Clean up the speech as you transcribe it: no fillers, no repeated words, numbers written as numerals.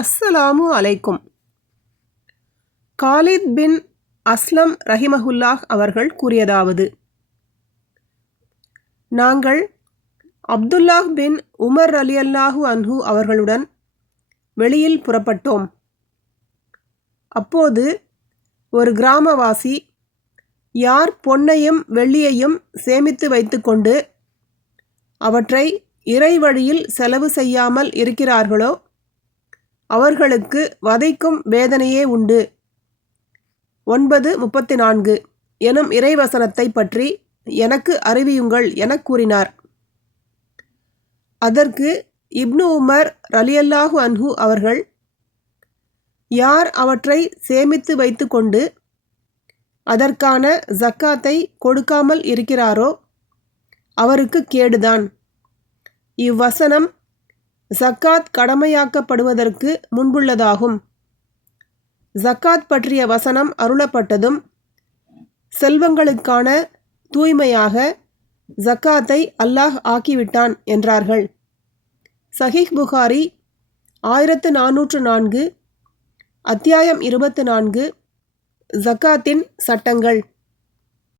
அஸ்ஸலாமு அலைக்கும். Khalid bin Aslam ரஹிமஹுல்லாஹ் அவர்கள் கூறியதாவது: நாங்கள் அப்துல்லாஹ் பின் உமர் ரலியல்லாஹு அன்ஹு அவர்களுடன் வெளியில் புறப்பட்டோம். அப்போது ஒரு கிராமவாசி, யார் பொன்னையும் வெள்ளியையும் சேமித்து வைத்துக்கொண்டு அவற்றை இறை வழியில் செலவு செய்யாமல் இருக்கிறார்களோ அவர்களுக்கு வதைக்கும் வேதனையே உண்டு 9:34 எனும் இறைவசனத்தை பற்றி எனக்கு அறிவியுங்கள் எனக் கூறினார். அதற்கு இப்னு உமர் ரலியல்லாஹு அன்ஹு அவர்கள், யார் அவற்றை சேமித்து வைத்து கொண்டு அதற்கான ஜக்காத்தை கொடுக்காமல் இருக்கிறாரோ அவருக்கு கேடுதான். இவ்வசனம் ஜக்காத் கடமையாக்கப்படுவதற்கு முன்புள்ளதாகும். ஜக்காத் பற்றிய வசனம் அருளப்பட்டதும் செல்வங்களுக்கான தூய்மையாக ஜக்காத்தை அல்லாஹ் ஆக்கிவிட்டான் என்றார்கள். சஹீஹ் புகாரி 1404, அத்தியாயம் 24, ஜக்காத்தின் சட்டங்கள்.